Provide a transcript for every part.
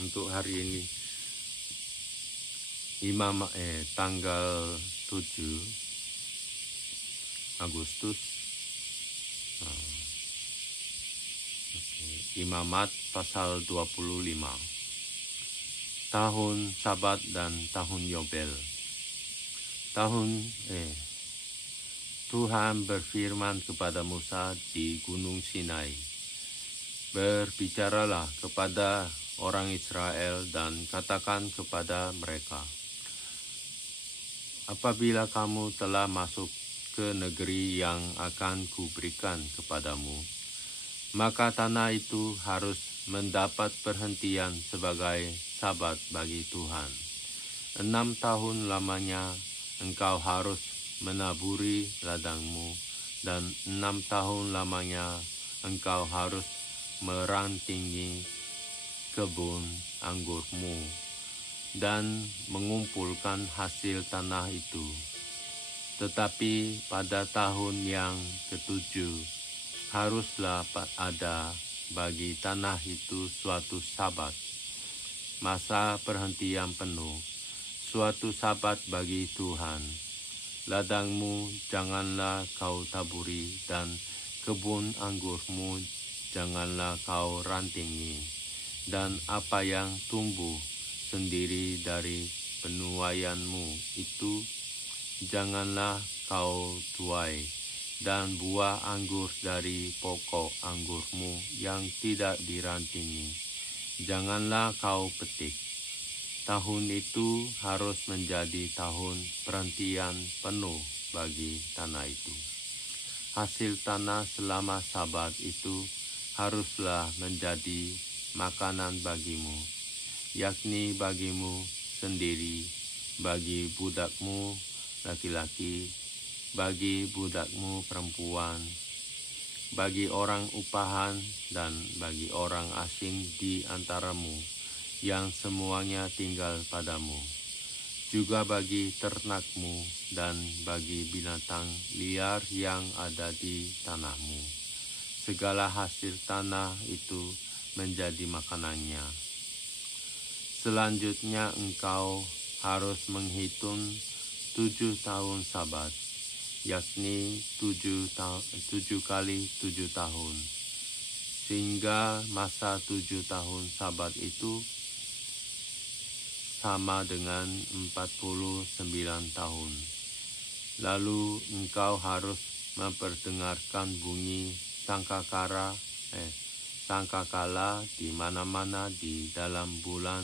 untuk hari ini tanggal 7 Agustus. Imamat pasal 25. Tahun Sabat dan tahun Yobel. Tuhan berfirman kepada Musa di Gunung Sinai, "Berbicaralah kepada orang Israel dan katakan kepada mereka, apabila kamu telah masuk ke negeri yang akan kuberikan kepadamu, maka tanah itu harus mendapat perhentian sebagai sabat bagi Tuhan. 6 tahun lamanya engkau harus menaburi ladangmu, dan 6 tahun lamanya engkau harus merantingi kebun anggurmu dan mengumpulkan hasil tanah itu. Tetapi pada tahun yang ketujuh haruslah ada bagi tanah itu suatu sabat, masa perhentian penuh, suatu sabat bagi Tuhan. Ladangmu janganlah kau taburi, dan kebun anggurmu janganlah kau rantingi, dan apa yang tumbuh sendiri dari penuaianmu itu janganlah kau tuai, dan buah anggur dari pokok anggurmu yang tidak dirantingi janganlah kau petik. Tahun itu harus menjadi tahun perhentian penuh bagi tanah itu. Hasil tanah selama sabat itu haruslah menjadi makanan bagimu, yakni bagimu sendiri, bagi budakmu laki-laki, bagi budakmu perempuan, bagi orang upahan, dan bagi orang asing di antaramu yang semuanya tinggal padamu, juga bagi ternakmu dan bagi binatang liar yang ada di tanahmu. Segala hasil tanah itu menjadi makanannya. Selanjutnya engkau harus menghitung 7 tahun sabat, yakni 7 kali 7 tahun, sehingga masa 7 tahun sabat itu sama dengan 49 tahun. Lalu engkau harus memperdengarkan bunyi sangkakala di mana-mana di dalam bulan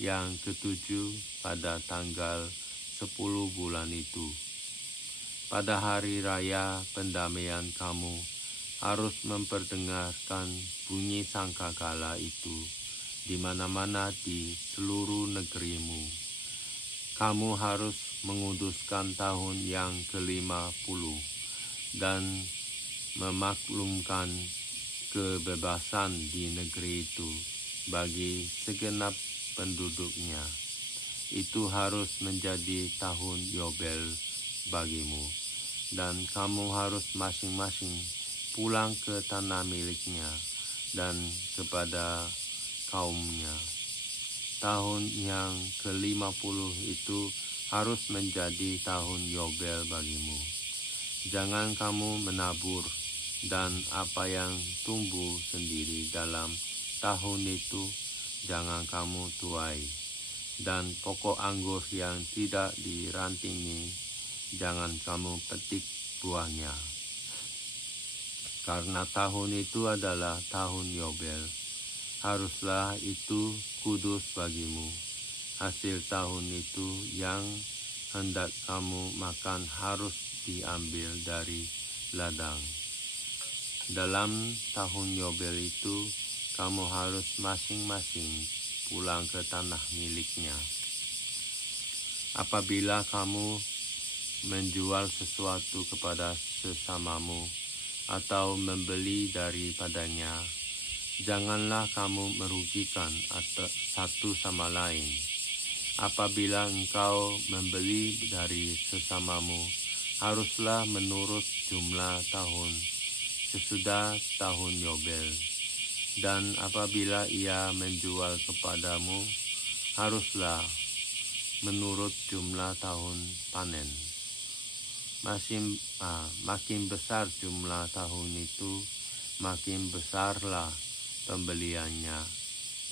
yang ketujuh pada tanggal 10 bulan itu. Pada hari raya pendamaian kamu harus memperdengarkan bunyi sangkakala itu di mana-mana di seluruh negerimu. Kamu harus menguduskan tahun yang ke-50 dan memaklumkan kebebasan di negeri itu bagi segenap penduduknya. Itu harus menjadi tahun Yobel bagimu, dan kamu harus masing-masing pulang ke tanah miliknya dan kepada kaumnya. Tahun yang ke-50 itu harus menjadi tahun Yobel bagimu. Jangan kamu menabur, dan apa yang tumbuh sendiri dalam tahun itu jangan kamu tuai, dan pokok anggur yang tidak dirantingi jangan kamu petik buahnya. Karena tahun itu adalah tahun Yobel, haruslah itu kudus bagimu. Hasil tahun itu yang hendak kamu makan harus diambil dari ladang. Dalam tahun Yobel itu kamu harus masing-masing pulang ke tanah miliknya. Apabila kamu menjual sesuatu kepada sesamamu atau membeli daripadanya, janganlah kamu merugikan satu sama lain. Apabila engkau membeli dari sesamamu, haruslah menurut jumlah tahun sesudah tahun Yobel. dan apabila ia menjual kepadamu, haruslah menurut jumlah tahun panen. Makin besar jumlah tahun itu, makin besarlah pembeliannya,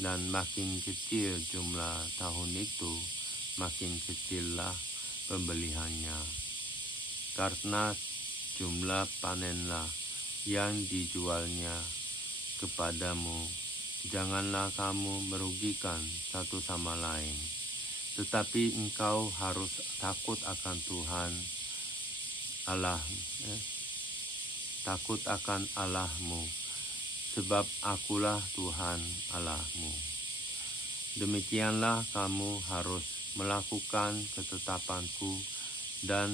dan makin kecil jumlah tahun itu, makin kecillah pembeliannya. Karena jumlah panenlah yang dijualnya kepadamu, janganlah kamu merugikan satu sama lain. Tetapi engkau harus takut akan Tuhan Allah, takut akan Allahmu, sebab akulah Tuhan Allahmu. Demikianlah kamu harus melakukan ketetapanku dan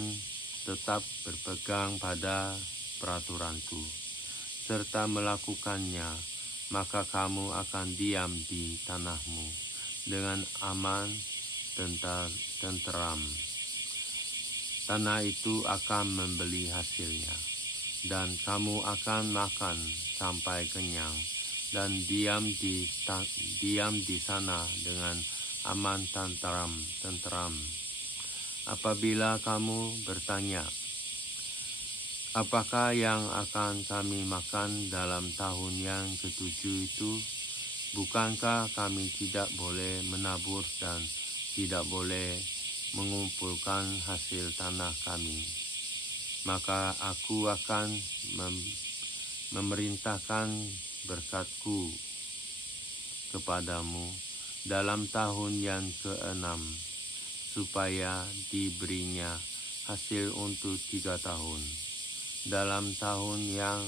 tetap berpegang pada peraturanku, serta melakukannya, maka kamu akan diam di tanahmu dengan aman tenteram. Tanah itu akan membeli hasilnya, dan kamu akan makan sampai kenyang, dan diam di sana dengan aman tenteram. Apabila kamu bertanya, apakah yang akan kami makan dalam tahun yang ketujuh itu? Bukankah kami tidak boleh menabur dan tidak boleh mengumpulkan hasil tanah kami? Maka aku akan memerintahkan berkatku kepadamu dalam tahun yang ke-6, supaya diberinya hasil untuk 3 tahun. Dalam tahun yang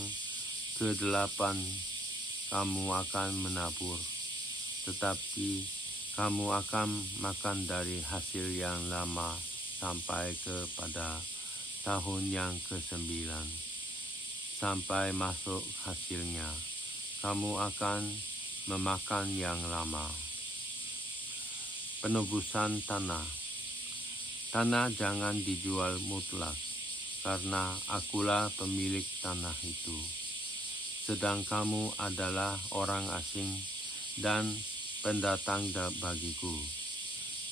ke-8 kamu akan menabur, tetapi kamu akan makan dari hasil yang lama sampai kepada tahun yang ke-9. Sampai masuk hasilnya, kamu akan memakan yang lama. Penebusan tanah. Tanah jangan dijual mutlak, karena akulah pemilik tanah itu. Sedang kamu adalah orang asing dan pendatang bagiku.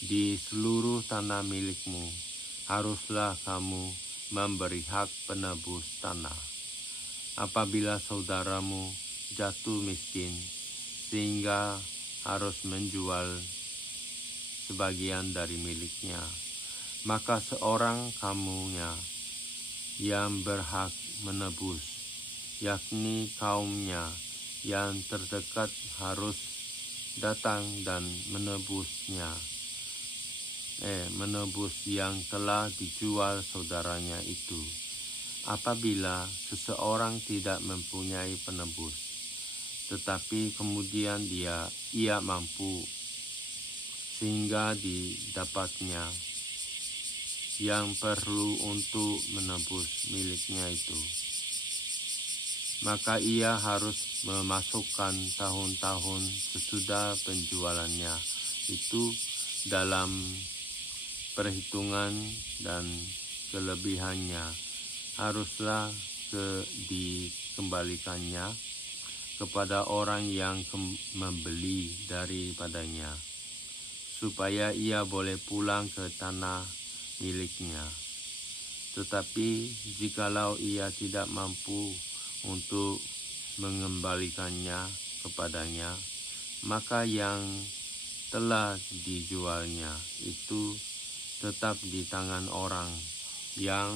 Di seluruh tanah milikmu, haruslah kamu memberi hak penebus tanah. Apabila saudaramu jatuh miskin, sehingga harus menjual sebagian dari miliknya, maka seorang kamunya yang berhak menebus, yakni kaumnya yang terdekat, harus datang dan menebus yang telah dijual saudaranya itu. Apabila seseorang tidak mempunyai penebus, tetapi kemudian ia mampu sehingga didapatnya yang perlu untuk menebus miliknya itu, maka ia harus memasukkan tahun-tahun sesudah penjualannya itu dalam perhitungan, dan kelebihannya haruslah dikembalikannya kepada orang yang membeli daripadanya, supaya ia boleh pulang ke tanah miliknya. Tetapi jikalau ia tidak mampu untuk mengembalikannya kepadanya, maka yang telah dijualnya itu tetap di tangan orang yang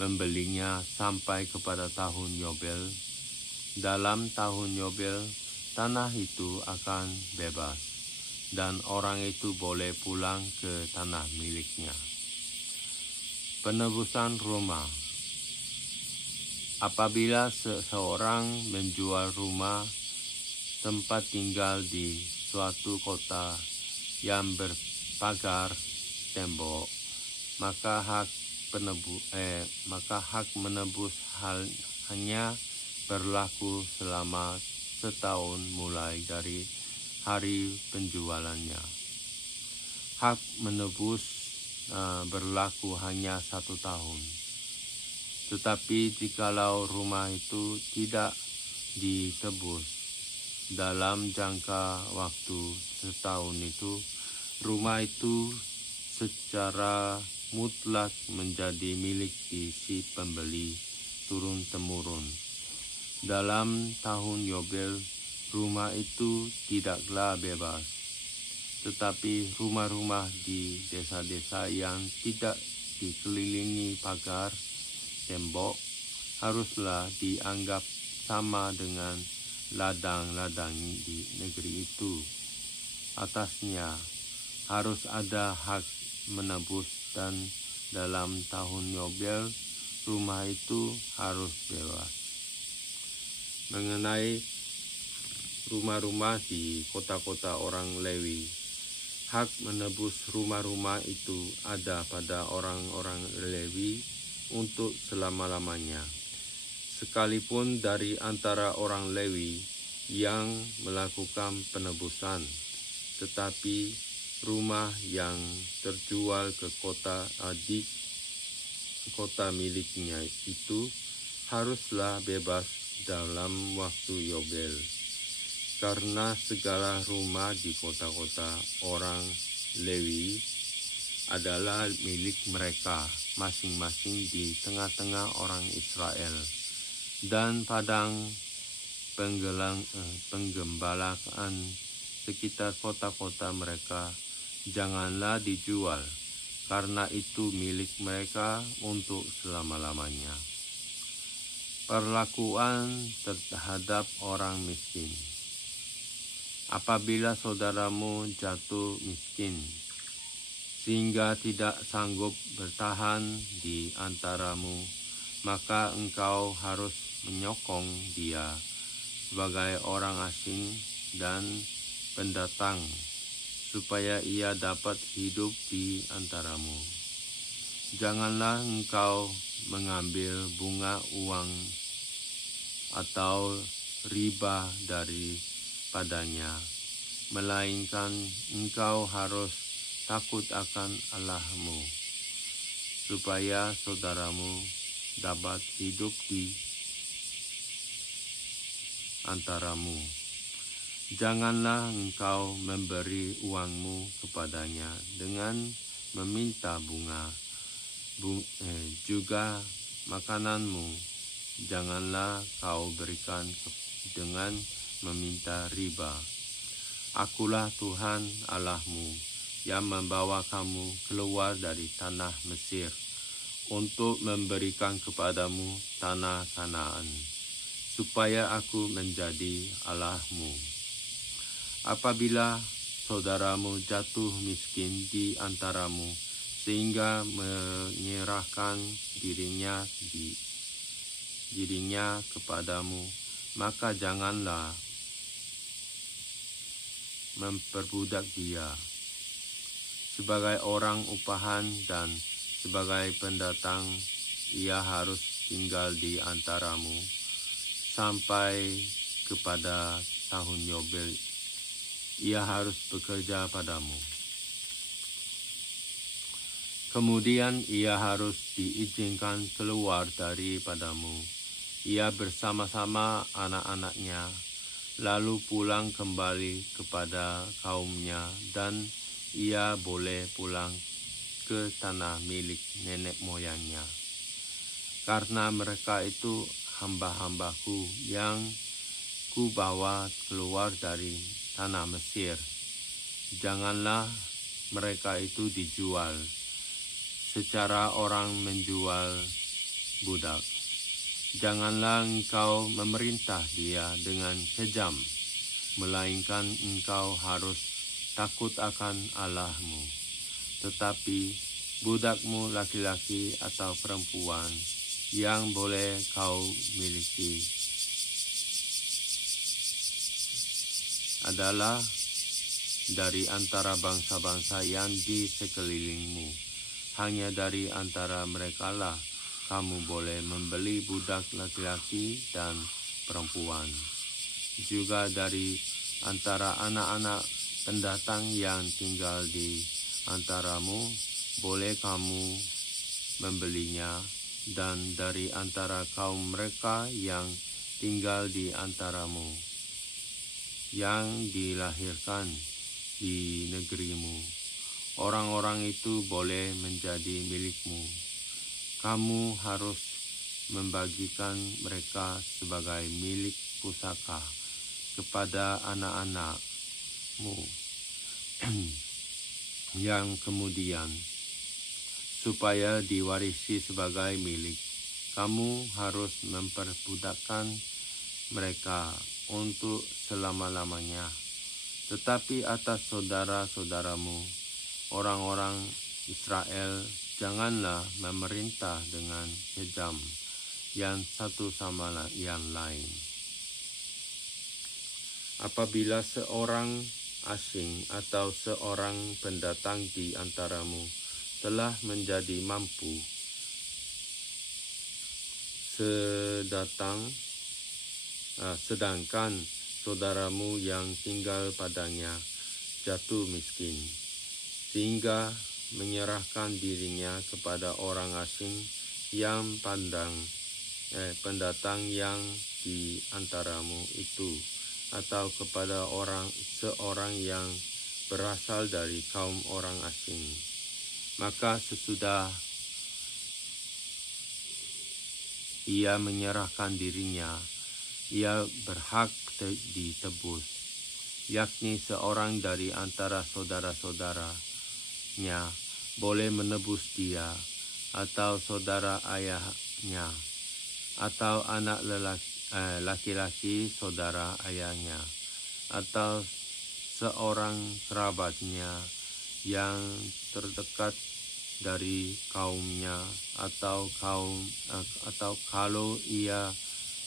membelinya sampai kepada tahun Yobel. Dalam tahun Yobel, tanah itu akan bebas, dan orang itu boleh pulang ke tanah miliknya. Penebusan rumah. Apabila seseorang menjual rumah tempat tinggal di suatu kota yang berpagar tembok, maka hak menebus hanya berlaku selama setahun mulai dari hari penjualannya. Hak menebus berlaku hanya 1 tahun. Tetapi jikalau rumah itu tidak ditebus. Dalam jangka waktu setahun itu, rumah itu secara mutlak menjadi milik si pembeli turun-temurun. Dalam tahun Yobel, rumah itu tidaklah bebas, tetapi rumah-rumah di desa-desa yang tidak dikelilingi pagar tembok haruslah dianggap sama dengan ladang-ladang di negeri itu. Atasnya harus ada hak menebus, dan dalam tahun Yobel rumah itu harus bebas. Mengenai rumah-rumah di kota-kota orang Lewi, hak menebus rumah-rumah itu ada pada orang-orang Lewi untuk selama-lamanya. Sekalipun dari antara orang Lewi yang melakukan penebusan, tetapi rumah yang terjual ke kota miliknya itu haruslah bebas dalam waktu Yobel, karena segala rumah di kota-kota orang Lewi adalah milik mereka masing-masing di tengah-tengah orang Israel, dan padang penggembalaan sekitar kota-kota mereka janganlah dijual, karena itu milik mereka untuk selama-lamanya. Perlakuan terhadap orang miskin. Apabila saudaramu jatuh miskin, sehingga tidak sanggup bertahan di antaramu, maka engkau harus menyokong dia sebagai orang asing dan pendatang, supaya ia dapat hidup di antaramu. Janganlah engkau mengambil bunga uang atau riba daripadanya, melainkan engkau harus takut akan Allahmu, supaya saudaramu dapat hidup di antaramu. Janganlah engkau memberi uangmu kepadanya dengan meminta bunga, juga makananmu janganlah kau berikan dengan meminta riba. Akulah Tuhan Allahmu yang membawa kamu keluar dari tanah Mesir untuk memberikan kepadamu tanah Kanaan, supaya aku menjadi Allahmu. Apabila saudaramu jatuh miskin di antaramu, sehingga menyerahkan dirinya kepadamu, maka janganlah memperbudak dia. Sebagai orang upahan dan sebagai pendatang, ia harus tinggal di antaramu sampai kepada tahun Yobel. Ia harus bekerja padamu. Kemudian ia harus diizinkan keluar daripadamu, ia bersama-sama anak-anaknya, lalu pulang kembali kepada kaumnya, dan ia boleh pulang ke tanah milik nenek moyangnya. Karena mereka itu hamba-hambaku yang kubawa keluar dari tanah Mesir. Janganlah mereka itu dijual secara orang menjual budak. Janganlah engkau memerintah dia dengan kejam, melainkan engkau harus takut akan Allahmu. Tetapi budakmu laki-laki atau perempuan yang boleh kau miliki adalah dari antara bangsa-bangsa yang di sekelilingmu. Hanya dari antara merekalah kamu boleh membeli budak laki-laki dan perempuan. Juga dari antara anak-anak pendatang yang tinggal di antaramu, boleh kamu membelinya, dan dari antara kaum mereka yang tinggal di antaramu, yang dilahirkan di negerimu. Orang-orang itu boleh menjadi milikmu. Kamu harus membagikan mereka sebagai milik pusaka kepada anak-anakmu yang kemudian, supaya diwarisi sebagai milik. Kamu harus memperbudakkan mereka untuk selama-lamanya. Tetapi atas saudara-saudaramu, orang-orang Israel, janganlah memerintah dengan kejam yang satu sama yang lain. Apabila seorang asing atau seorang pendatang di antaramu telah menjadi mampu, sedangkan saudaramu yang tinggal padanya jatuh miskin, sehingga menyerahkan dirinya kepada orang asing yang pendatang yang di antaramu itu, atau kepada seorang yang berasal dari kaum orang asing, maka sesudah ia menyerahkan dirinya, ia berhak ditebus, yakni seorang dari antara saudara-saudaranya boleh menebus dia, atau saudara ayahnya, atau anak laki-laki saudara ayahnya, atau seorang kerabatnya yang terdekat dari kaumnya, atau kalau ia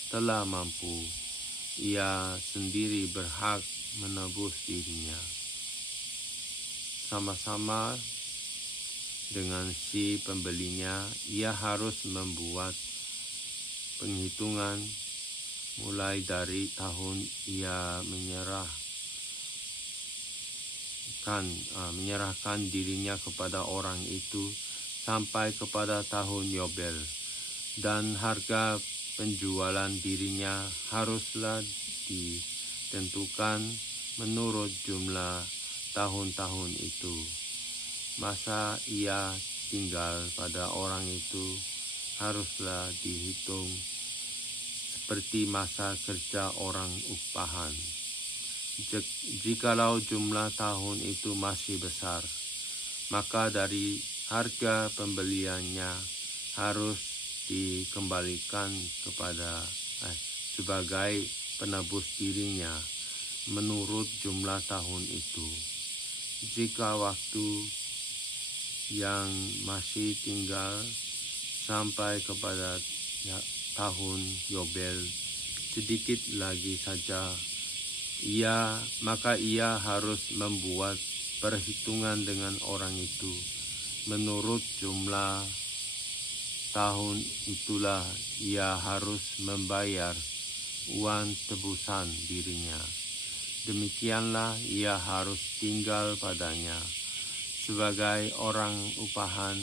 telah mampu, ia sendiri berhak menebus dirinya sama-sama dengan si pembelinya. Ia harus membuat penghitungan mulai dari tahun ia menyerahkan dirinya kepada orang itu sampai kepada tahun Yobel, dan harga penjualan dirinya haruslah ditentukan menurut jumlah tahun-tahun itu. Masa ia tinggal pada orang itu haruslah dihitung seperti masa kerja orang upahan. Jikalau jumlah tahun itu masih besar, maka dari harga pembeliannya harus dikembalikan kepada sebagai penebus dirinya menurut jumlah tahun itu. Jika waktu yang masih tinggal sampai kepada tahun Yobel sedikit lagi saja, maka ia harus membuat perhitungan dengan orang itu menurut jumlah tahun itulah ia harus membayar uang tebusan dirinya. Demikianlah ia harus tinggal padanya sebagai orang upahan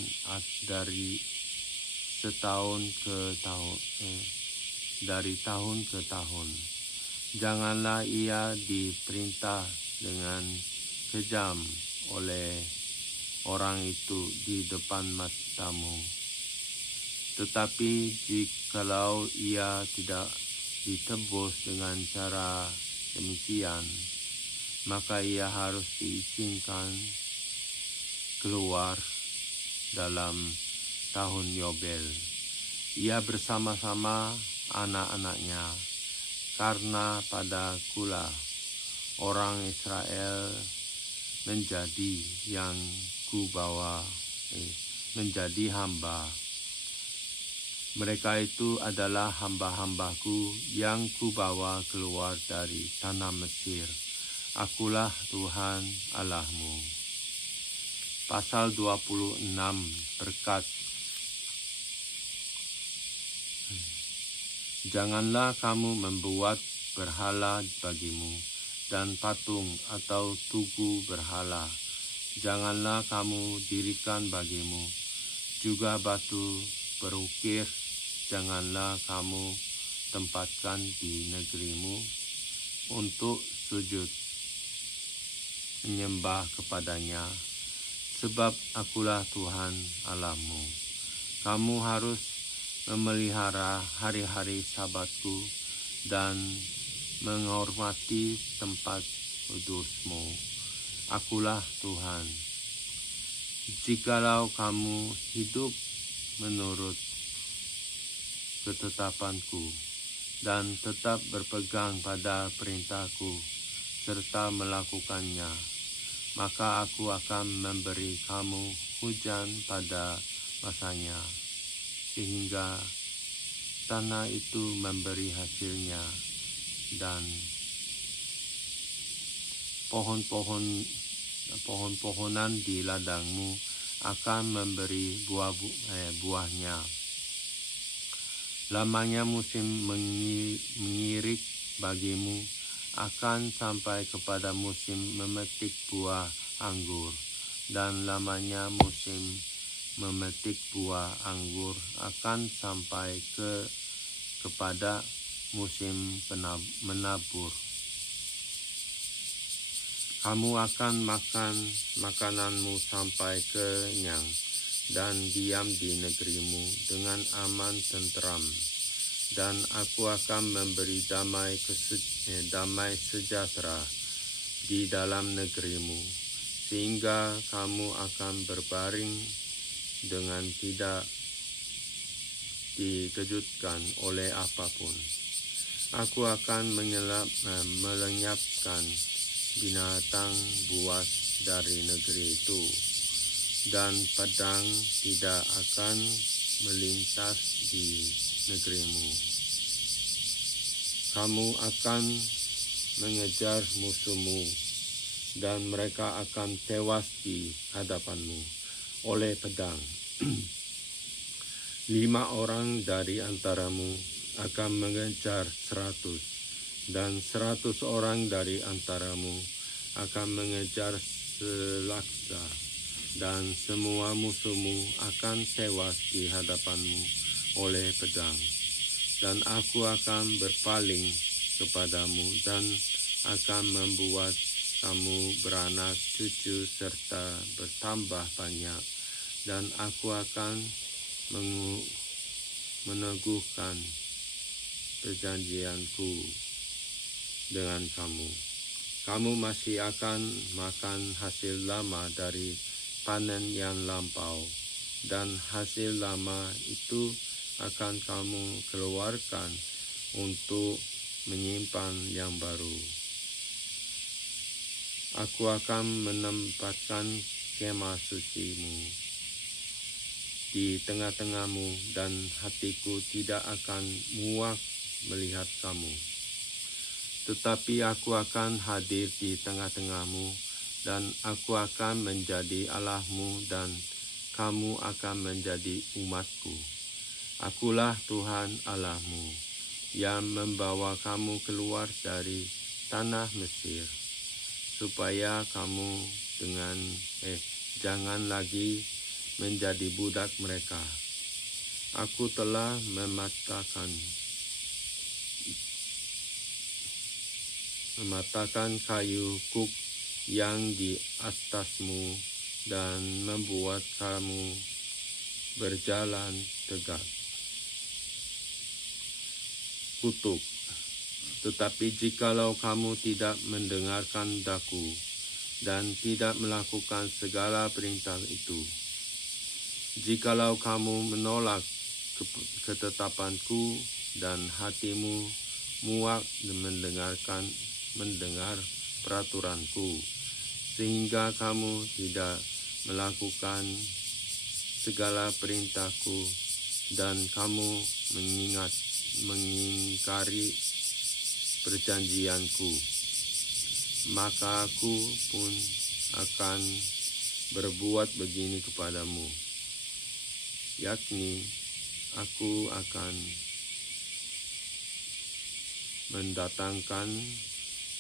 dari tahun ke tahun. Janganlah ia diperintah dengan kejam oleh orang itu di depan matamu. Tetapi jikalau ia tidak ditebus dengan cara demikian, maka ia harus diizinkan keluar dalam tahun Yobel, ia bersama-sama anak-anaknya, karena pada kula orang Israel menjadi yang menjadi hamba. Mereka itu adalah hamba-hambaku yang kubawa keluar dari tanah Mesir. Akulah Tuhan Allahmu. Pasal 26, berkat. Janganlah kamu membuat berhala bagimu dan patung atau tugu berhala. Janganlah kamu dirikan bagimu juga batu berukir. Janganlah kamu tempatkan di negerimu untuk sujud menyembah kepadanya, sebab akulah Tuhan Allahmu. Kamu harus memelihara hari-hari Sabatku dan menghormati tempat kudusmu. Akulah Tuhan. Jikalau kamu hidup menurut ketetapanku dan tetap berpegang pada perintahku serta melakukannya, maka aku akan memberi kamu hujan pada masanya, sehingga tanah itu memberi hasilnya dan pohon-pohonan di ladangmu akan memberi buahnya. Lamanya musim mengirik bagimu akan sampai kepada musim memetik buah anggur, dan lamanya musim memetik buah anggur akan sampai kepada musim menabur. Kamu akan makan makananmu sampai kenyang dan diam di negerimu dengan aman tenteram. Dan aku akan memberi damai sejahtera di dalam negerimu, sehingga kamu akan berbaring dengan tidak dikejutkan oleh apapun. Aku akan melenyapkan binatang buas dari negeri itu, dan pedang tidak akan melintas di negerimu. Kamu akan mengejar musuhmu, dan mereka akan tewas di hadapanmu oleh pedang. 5 orang dari antaramu akan mengejar 100, dan 100 orang dari antaramu akan mengejar selaksa, dan semua musuhmu akan tewas di hadapanmu oleh pedang. Dan aku akan berpaling kepadamu dan akan membuat kamu beranak cucu serta bertambah banyak, dan aku akan meneguhkan perjanjianku dengan kamu. Kamu masih akan makan hasil lama dari panen yang lampau, dan hasil lama itu akan kamu keluarkan untuk menyimpan yang baru. Aku akan menempatkan kemah sucimu di tengah-tengahmu, dan hatiku tidak akan muak melihat kamu. Tetapi aku akan hadir di tengah-tengahmu, dan aku akan menjadi Allahmu, dan kamu akan menjadi umatku. Akulah Tuhan Allahmu yang membawa kamu keluar dari tanah Mesir, supaya kamu jangan lagi menjadi budak mereka. Aku telah mematahkan kayu kuk yang di atasmu dan membuat kamu berjalan tegak. Kutuk. Tetapi jikalau kamu tidak mendengarkan daku dan tidak melakukan segala perintah itu, jikalau kamu menolak ketetapanku dan hatimu muak mendengar peraturanku, sehingga kamu tidak melakukan segala perintahku dan kamu mengingkari perjanjianku, maka aku pun akan berbuat begini kepadamu, yakni aku akan mendatangkan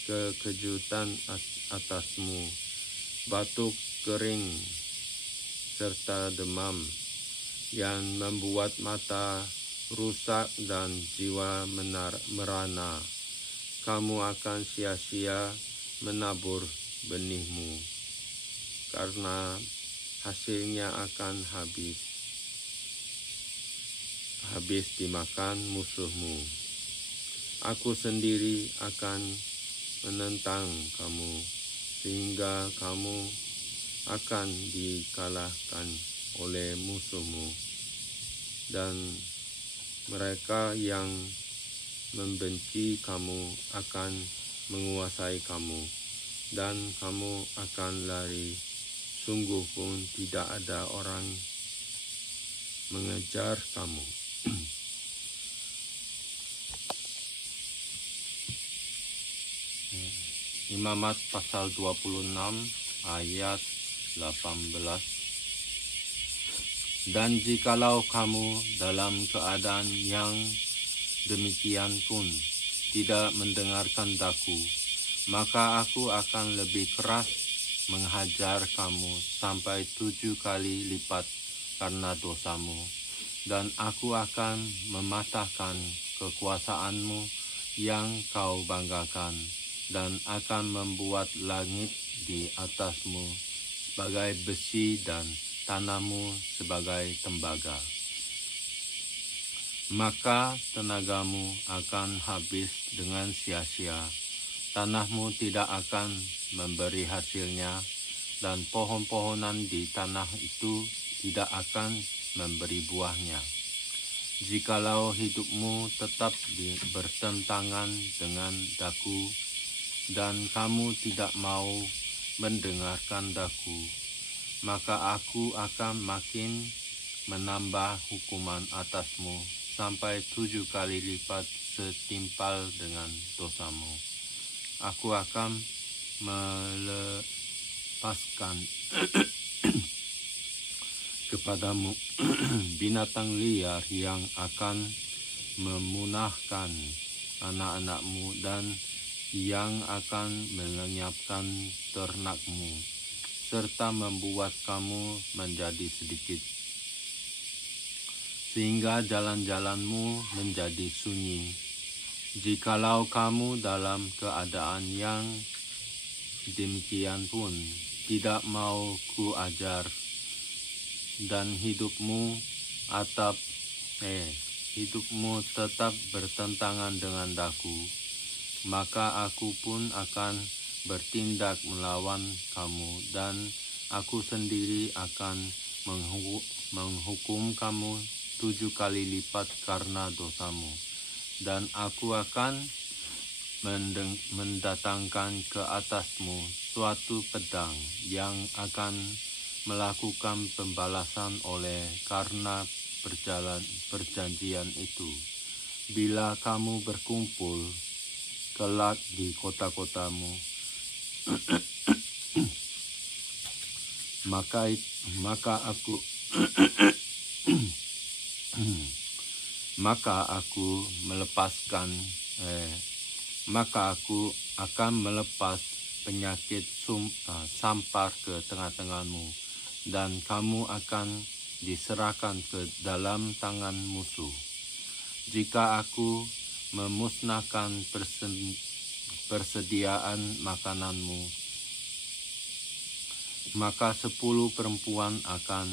kekejutan atasmu, batuk kering serta demam yang membuat mata rusak dan jiwa merana. Kamu akan sia-sia menabur benihmu, karena hasilnya akan habis dimakan musuhmu. Aku sendiri akan menentang kamu, sehingga kamu akan dikalahkan oleh musuhmu, dan mereka yang membenci kamu akan menguasai kamu, dan kamu akan lari. Sungguh pun tidak ada orang mengejar kamu. Imamat pasal 26 ayat 18. Dan jikalau kamu dalam keadaan yang demikian pun tidak mendengarkan daku, maka aku akan lebih keras menghajar kamu sampai 7 kali lipat karena dosamu, dan aku akan mematahkan kekuasaanmu yang kau banggakan, dan akan membuat langit di atasmu sebagai besi dan tanahmu sebagai tembaga. Maka tenagamu akan habis dengan sia-sia, tanahmu tidak akan memberi hasilnya, dan pohon-pohonan di tanah itu tidak akan memberi buahnya. Jikalau hidupmu tetap bertentangan dengan daku, dan kamu tidak mau mendengarkan daku, maka aku akan makin menambah hukuman atasmu sampai 7 kali lipat setimpal dengan dosamu. Aku akan melepaskan kepadamu binatang liar yang akan memunahkan anak-anakmu, dan yang akan melenyapkan ternakmu, serta membuat kamu menjadi sedikit, sehingga jalan-jalanmu menjadi sunyi. Jikalau kamu dalam keadaan yang demikian pun tidak mau kuajar, dan hidupmu tetap bertentangan dengan daku, maka aku pun akan bertindak melawan kamu, dan aku sendiri akan menghukum kamu 7 kali lipat karena dosamu. Dan aku akan mendatangkan ke atasmu suatu pedang yang akan melakukan pembalasan oleh karena perjanjian itu. Bila kamu berkumpul kelak di kota-kotamu, maka aku akan melepas penyakit sampar ke tengah-tengahmu, dan kamu akan diserahkan ke dalam tangan musuh. Jika aku memusnahkan persediaan makananmu, maka 10 perempuan akan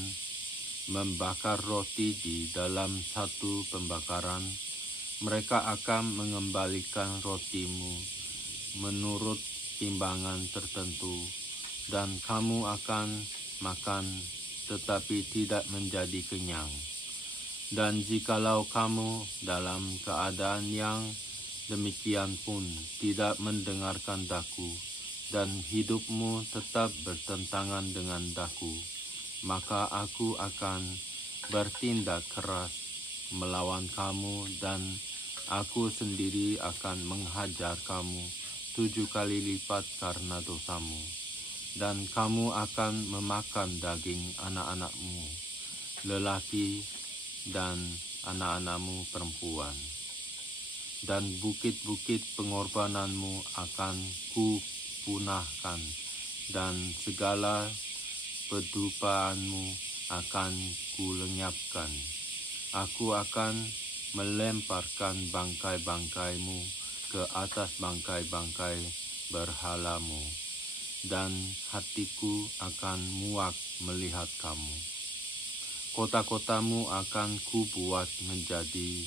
membakar roti di dalam satu pembakaran. Mereka akan mengembalikan rotimu menurut timbangan tertentu, dan kamu akan makan tetapi tidak menjadi kenyang. Dan jikalau kamu dalam keadaan yang demikian pun tidak mendengarkan daku, dan hidupmu tetap bertentangan dengan daku, maka aku akan bertindak keras melawan kamu, dan aku sendiri akan menghajar kamu 7 kali lipat karena dosamu. Dan kamu akan memakan daging anak-anakmu lelaki dan anak-anakmu perempuan, dan bukit-bukit pengorbananmu akan kupunahkan, dan segala pedupaanmu akan kulenyapkan. Aku akan melemparkan bangkai-bangkaimu ke atas bangkai-bangkai berhalamu, dan hatiku akan muak melihat kamu. Kota-kotamu akan kubuat menjadi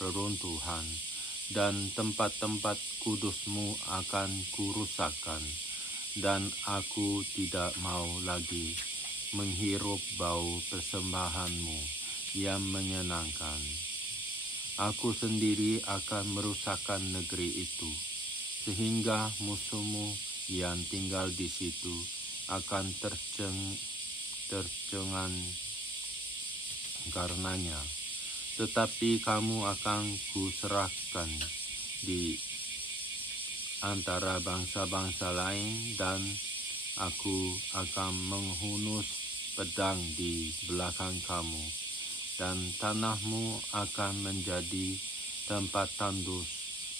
reruntuhan, dan tempat-tempat kudusmu akan kurusakkan, dan aku tidak mau lagi menghirup bau persembahanmu yang menyenangkan. Aku sendiri akan merusakkan negeri itu, sehingga musuhmu yang tinggal di situ akan tercengang karenanya. Tetapi kamu akan kuserahkan di antara bangsa-bangsa lain, dan aku akan menghunus pedang di belakang kamu, dan tanahmu akan menjadi tempat tandus,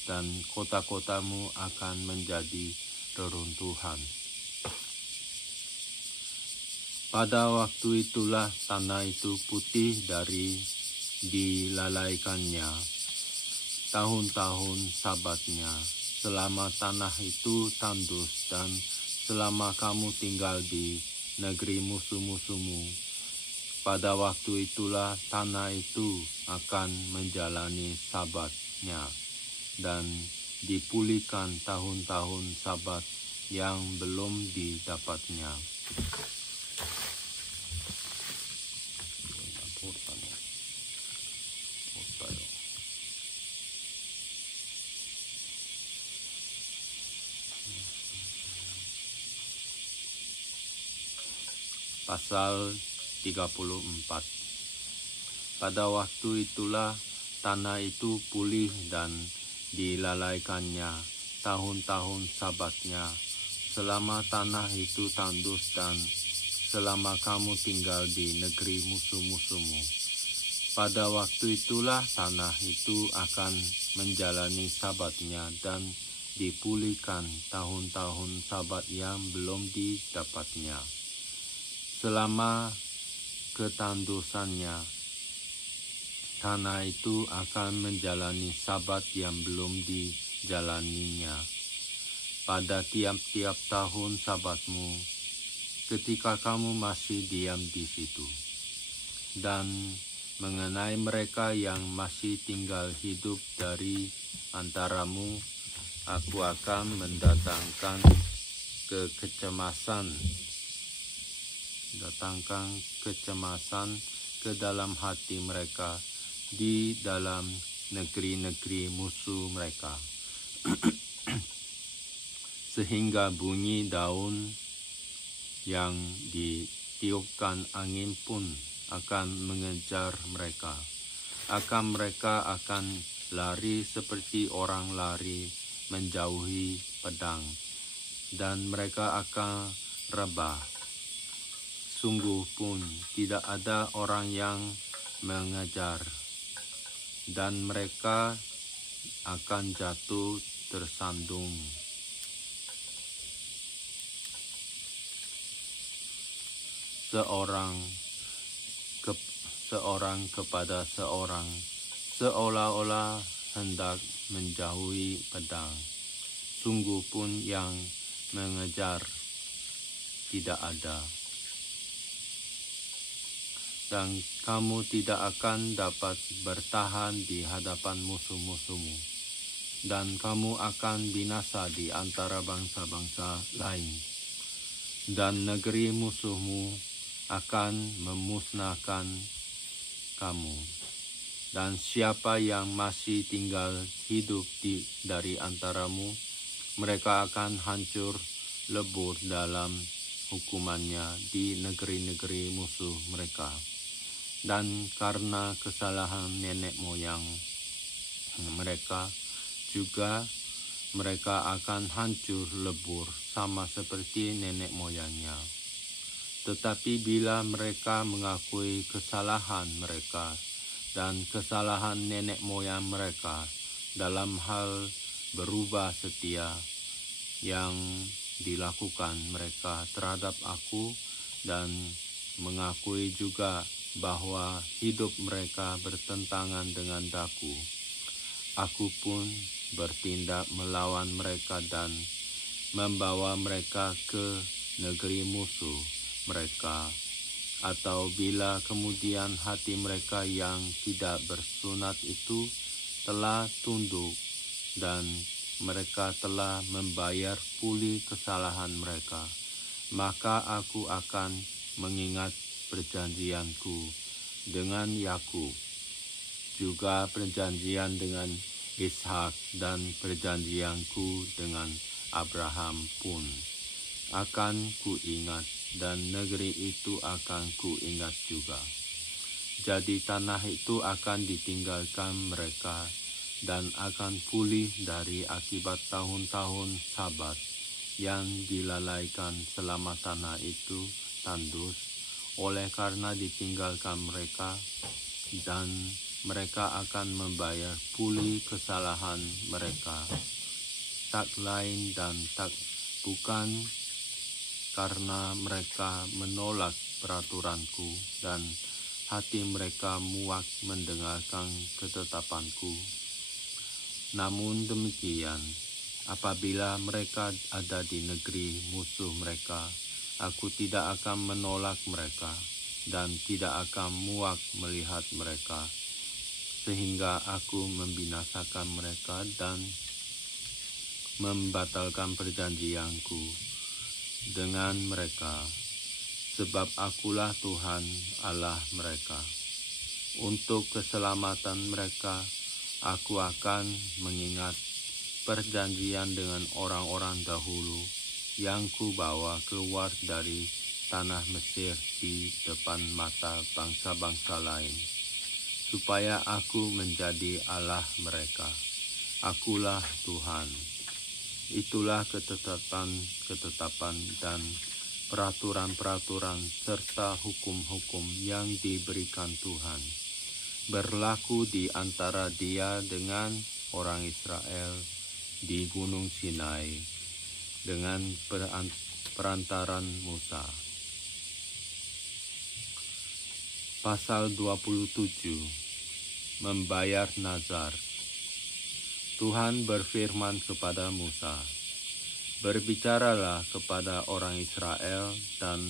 dan kota-kotamu akan menjadi reruntuhan. Pada waktu itulah tanah itu putih dari dilalaikannya tahun-tahun sabatnya, selama tanah itu tandus, dan selama kamu tinggal di negeri musuh-musuhmu. Pada waktu itulah tanah itu akan menjalani sabatnya, dan dipulihkan tahun-tahun sabat yang belum didapatnya. Pasal 34. Pada waktu itulah tanah itu pulih dan dilalaikannya tahun-tahun sabatnya, selama tanah itu tandus, dan selama kamu tinggal di negeri musuh-musuhmu. Pada waktu itulah tanah itu akan menjalani sabatnya, dan dipulihkan tahun-tahun sabat yang belum didapatnya. Selama ketandusannya, tanah itu akan menjalani sabat yang belum dijalaninya. Pada tiap-tiap tahun sabatmu, ketika kamu masih diam di situ. Dan mengenai mereka yang masih tinggal hidup dari antaramu, aku akan mendatangkan kecemasan ke dalam hati mereka di dalam negeri-negeri musuh mereka. Sehingga bunyi daun yang ditiupkan angin pun akan mengejar mereka. Mereka akan lari seperti orang lari menjauhi pedang, dan mereka akan rebah. Sungguh pun tidak ada orang yang mengejar, dan mereka akan jatuh tersandung. Seorang kepada seorang, seolah-olah hendak menjauhi pedang. Sungguh pun yang mengejar tidak ada. Dan kamu tidak akan dapat bertahan di hadapan musuh-musuhmu, dan kamu akan binasa di antara bangsa-bangsa lain, dan negeri musuhmu akan memusnahkan kamu. Dan siapa yang masih tinggal hidup dari antaramu, mereka akan hancur lebur dalam hukumannya di negeri-negeri musuh mereka. Dan karena kesalahan nenek moyang mereka juga, mereka akan hancur lebur sama seperti nenek moyangnya. Tetapi bila mereka mengakui kesalahan mereka dan kesalahan nenek moyang mereka dalam hal berubah setia yang dilakukan mereka terhadap aku, dan mengakui juga bahwa hidup mereka bertentangan dengan daku. Aku pun bertindak melawan mereka dan membawa mereka ke negeri musuh mereka. Atau bila kemudian hati mereka yang tidak bersunat itu telah tunduk dan mereka telah membayar pulih kesalahan mereka, maka aku akan mengingat perjanjianku dengan Yakub, juga perjanjian dengan Ishak dan perjanjianku dengan Abraham pun akan kuingat, dan negeri itu akan kuingat juga. Jadi tanah itu akan ditinggalkan mereka dan akan pulih dari akibat tahun-tahun Sabat yang dilalaikan selama tanah itu tandus oleh karena ditinggalkan mereka, dan mereka akan membayar pulih kesalahan mereka, tak lain dan tak bukan karena mereka menolak peraturanku dan hati mereka muak mendengarkan ketetapanku. Namun demikian, apabila mereka ada di negeri musuh mereka, aku tidak akan menolak mereka dan tidak akan muak melihat mereka, sehingga aku membinasakan mereka dan membatalkan perjanjianku dengan mereka, sebab akulah Tuhan Allah mereka. Untuk keselamatan mereka, aku akan mengingat perjanjian dengan orang-orang dahulu yang kubawa keluar dari tanah Mesir di depan mata bangsa-bangsa lain, supaya aku menjadi Allah mereka. Akulah Tuhan. Itulah ketetapan dan peraturan-peraturan serta hukum-hukum yang diberikan Tuhan, berlaku di antara Dia dengan orang Israel di Gunung Sinai dengan perantaran Musa. Pasal 27. Membayar nazar. Tuhan berfirman kepada Musa, "Berbicaralah kepada orang Israel dan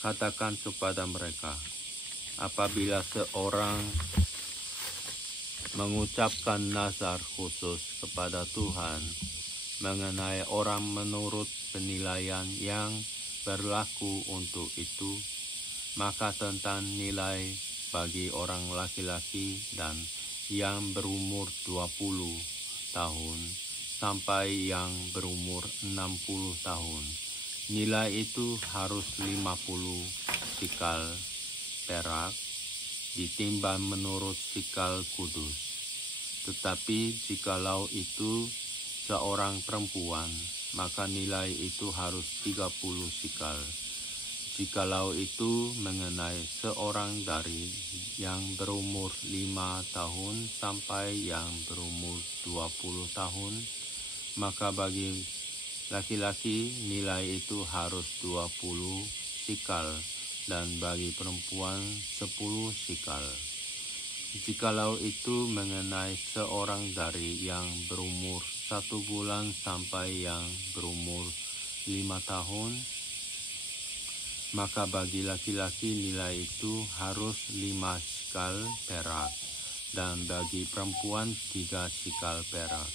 katakan kepada mereka, apabila seorang mengucapkan nazar khusus kepada Tuhan mengenai orang menurut penilaian yang berlaku untuk itu, maka tentang nilai bagi orang laki-laki dan yang berumur 20 tahun sampai yang berumur 60 tahun. Nilai itu harus 50 sikal perak, ditimbang menurut sikal kudus. Tetapi jikalau itu seorang perempuan, maka nilai itu harus 30 sikal. Jikalau itu mengenai seorang dari yang berumur 5 tahun sampai yang berumur 20 tahun, maka bagi laki-laki nilai itu harus 20 sikal, dan bagi perempuan 10 sikal. Jikalau itu mengenai seorang dari yang berumur 1 bulan sampai yang berumur 5 tahun, maka bagi laki-laki nilai itu harus 5 sikal perak, dan bagi perempuan 3 sikal perak.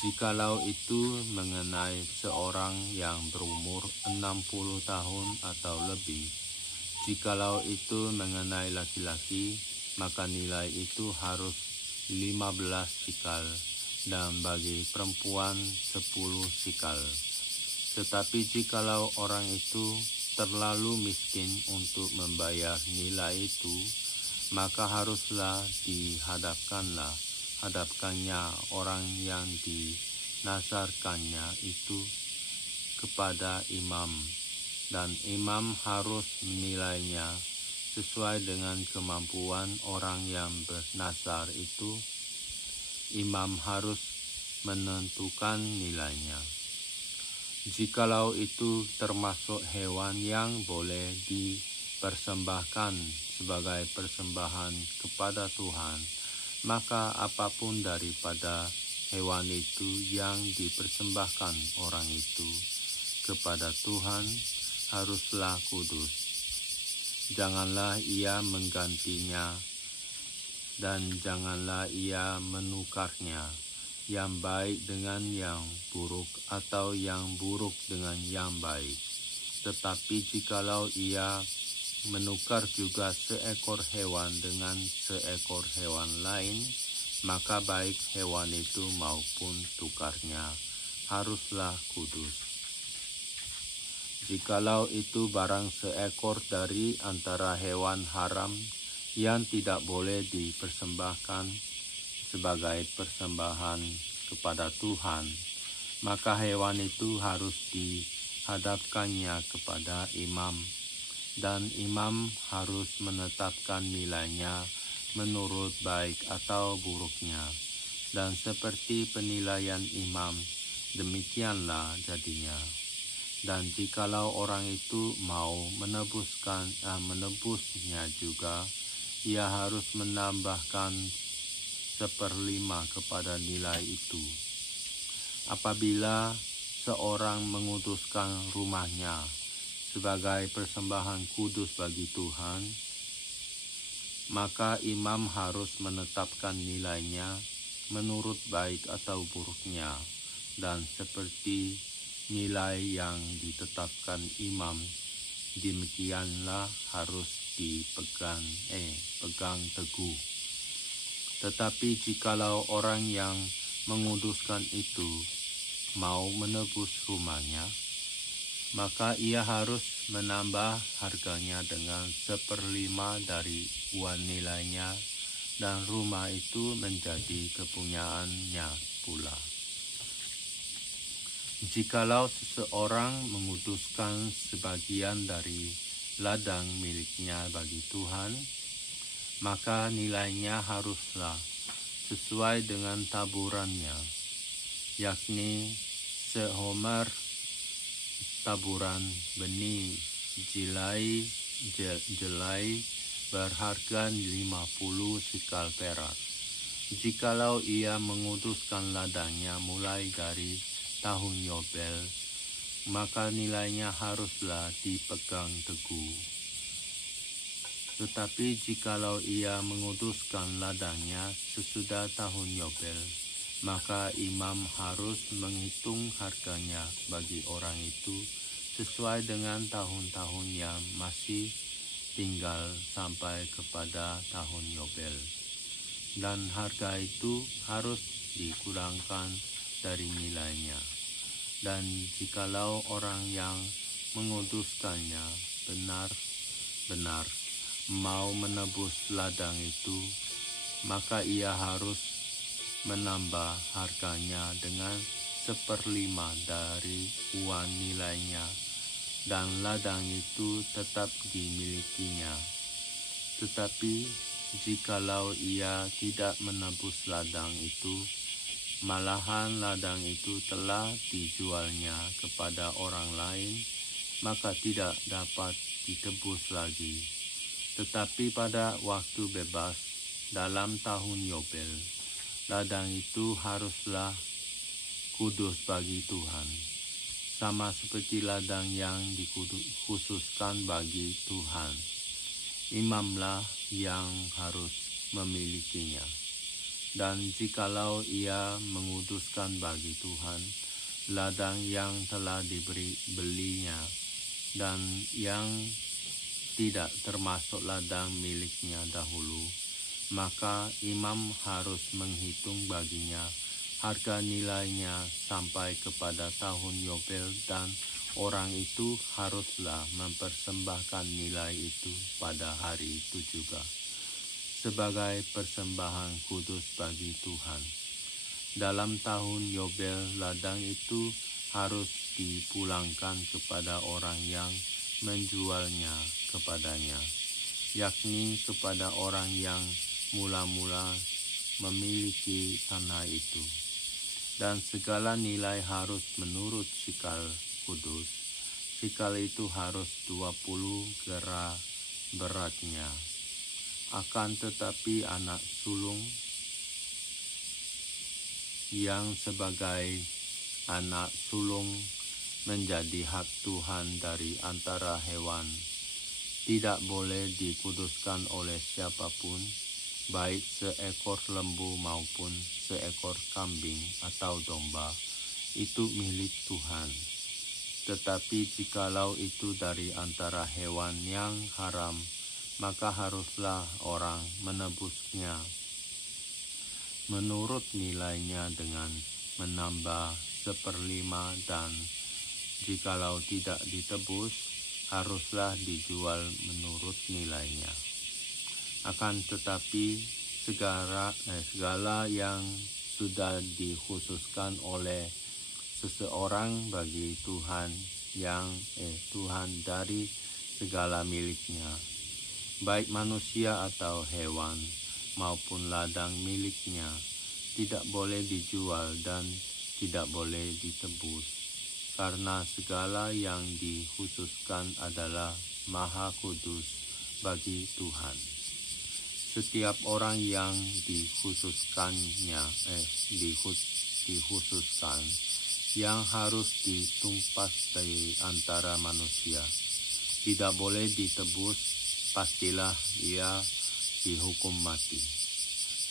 Jikalau itu mengenai seorang yang berumur 60 tahun atau lebih, jikalau itu mengenai laki-laki, maka nilai itu harus 15 sikal, dan bagi perempuan 10 sikal. Tetapi jikalau orang itu terlalu miskin untuk membayar nilai itu, maka haruslah hadapkannya orang yang dinazarkannya itu kepada imam, dan imam harus menilainya sesuai dengan kemampuan orang yang bernazar itu. Imam harus menentukan nilainya. Jikalau itu termasuk hewan yang boleh dipersembahkan sebagai persembahan kepada Tuhan, maka apapun daripada hewan itu yang dipersembahkan orang itu kepada Tuhan haruslah kudus. Janganlah ia menggantinya dan janganlah ia menukarnya, yang baik dengan yang buruk atau yang buruk dengan yang baik. Tetapi jikalau ia menukar juga seekor hewan dengan seekor hewan lain, maka baik hewan itu maupun tukarnya haruslah kudus. Jikalau itu barang seekor dari antara hewan haram yang tidak boleh dipersembahkan sebagai persembahan kepada Tuhan, maka hewan itu harus dihadapkannya kepada imam, dan imam harus menetapkan nilainya menurut baik atau buruknya, dan seperti penilaian imam, demikianlah jadinya. Dan jikalau orang itu mau menebusnya juga, ia harus menambahkan 1/5 kepada nilai itu. Apabila seorang menguduskan rumahnya sebagai persembahan kudus bagi Tuhan, maka imam harus menetapkan nilainya menurut baik atau buruknya, dan seperti nilai yang ditetapkan imam, demikianlah harus pegang teguh. Tetapi jikalau orang yang menguduskan itu mau menebus rumahnya, maka ia harus menambah harganya dengan 1/5 dari uang nilainya, dan rumah itu menjadi kepunyaannya pula. Jikalau seseorang menguduskan sebagian dari ladang miliknya bagi Tuhan, maka nilainya haruslah sesuai dengan taburannya, yakni sehomer taburan benih jelai berharga 50 sikal perak. Jikalau ia menguduskan ladangnya mulai dari tahun Yobel, maka nilainya haruslah dipegang teguh. Tetapi jikalau ia menguduskan ladangnya sesudah tahun Yobel, maka imam harus menghitung harganya bagi orang itu sesuai dengan tahun-tahun yang masih tinggal sampai kepada tahun Yobel. Dan harga itu harus dikurangkan dari nilainya. Dan jikalau orang yang menguduskannya benar-benar mau menebus ladang itu, maka ia harus menambah harganya dengan 1/5 dari uang nilainya, dan ladang itu tetap dimilikinya. Tetapi jikalau ia tidak menebus ladang itu, malahan ladang itu telah dijualnya kepada orang lain, maka tidak dapat ditebus lagi. Tetapi pada waktu bebas dalam tahun Yobel, ladang itu haruslah kudus bagi Tuhan, sama seperti ladang yang dikhususkan bagi Tuhan. Imamlah yang harus memilikinya. Dan jikalau ia menguduskan bagi Tuhan ladang yang telah belinya dan yang tidak termasuk ladang miliknya dahulu, maka imam harus menghitung baginya harga nilainya sampai kepada tahun Yobel, dan orang itu haruslah mempersembahkan nilai itu pada hari itu juga sebagai persembahan kudus bagi Tuhan. Dalam tahun Yobel, ladang itu harus dipulangkan kepada orang yang menjualnya kepadanya, yakni kepada orang yang mula-mula memiliki tanah itu. Dan segala nilai harus menurut sikal kudus. Sikal itu harus 20 gera beratnya. Akan tetapi anak sulung yang sebagai anak sulung menjadi hak Tuhan dari antara hewan, tidak boleh dikuduskan oleh siapapun, baik seekor lembu maupun seekor kambing atau domba, itu milik Tuhan. Tetapi jikalau itu dari antara hewan yang haram, maka haruslah orang menebusnya menurut nilainya dengan menambah 1/5, dan jikalau tidak ditebus, haruslah dijual menurut nilainya. Akan tetapi segala yang sudah dikhususkan oleh seseorang bagi Tuhan Tuhan dari segala miliknya, baik manusia atau hewan maupun ladang miliknya, tidak boleh dijual dan tidak boleh ditebus, karena segala yang dikhususkan adalah maha kudus bagi Tuhan. Setiap orang yang dikhususkan yang harus ditumpas dari antara manusia, tidak boleh ditebus, pastilah ia dihukum mati.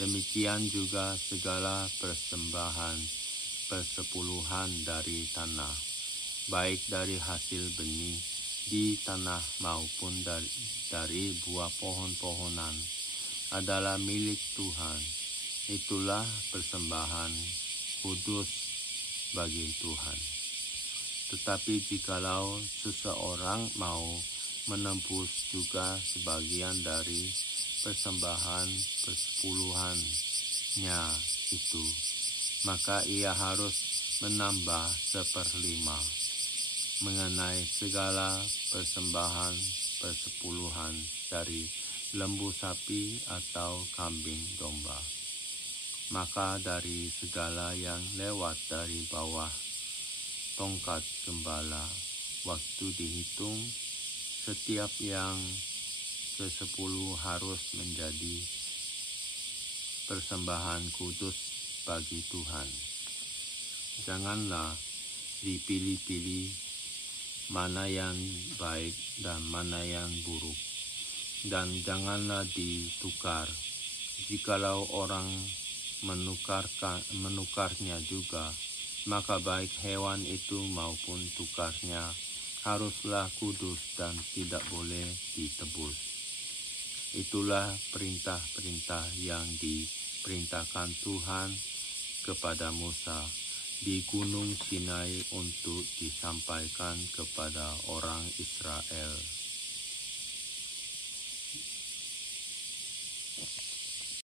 Demikian juga segala persembahan persepuluhan dari tanah, baik dari hasil benih di tanah maupun dari buah pohon-pohonan, adalah milik Tuhan. Itulah persembahan kudus bagi Tuhan. Tetapi jikalau seseorang mau menebus juga sebagian dari persembahan persepuluhannya itu, maka ia harus menambah 1/5 mengenai segala persembahan persepuluhan dari lembu sapi atau kambing domba. Maka dari segala yang lewat dari bawah tongkat gembala, waktu dihitung, setiap yang ke-10 harus menjadi persembahan kudus bagi Tuhan. Janganlah dipilih-pilih mana yang baik dan mana yang buruk, dan janganlah ditukar. Jikalau orang menukarnya juga, maka baik hewan itu maupun tukarnya haruslah kudus dan tidak boleh ditebus. Itulah perintah-perintah yang diperintahkan Tuhan kepada Musa di Gunung Sinai untuk disampaikan kepada orang Israel.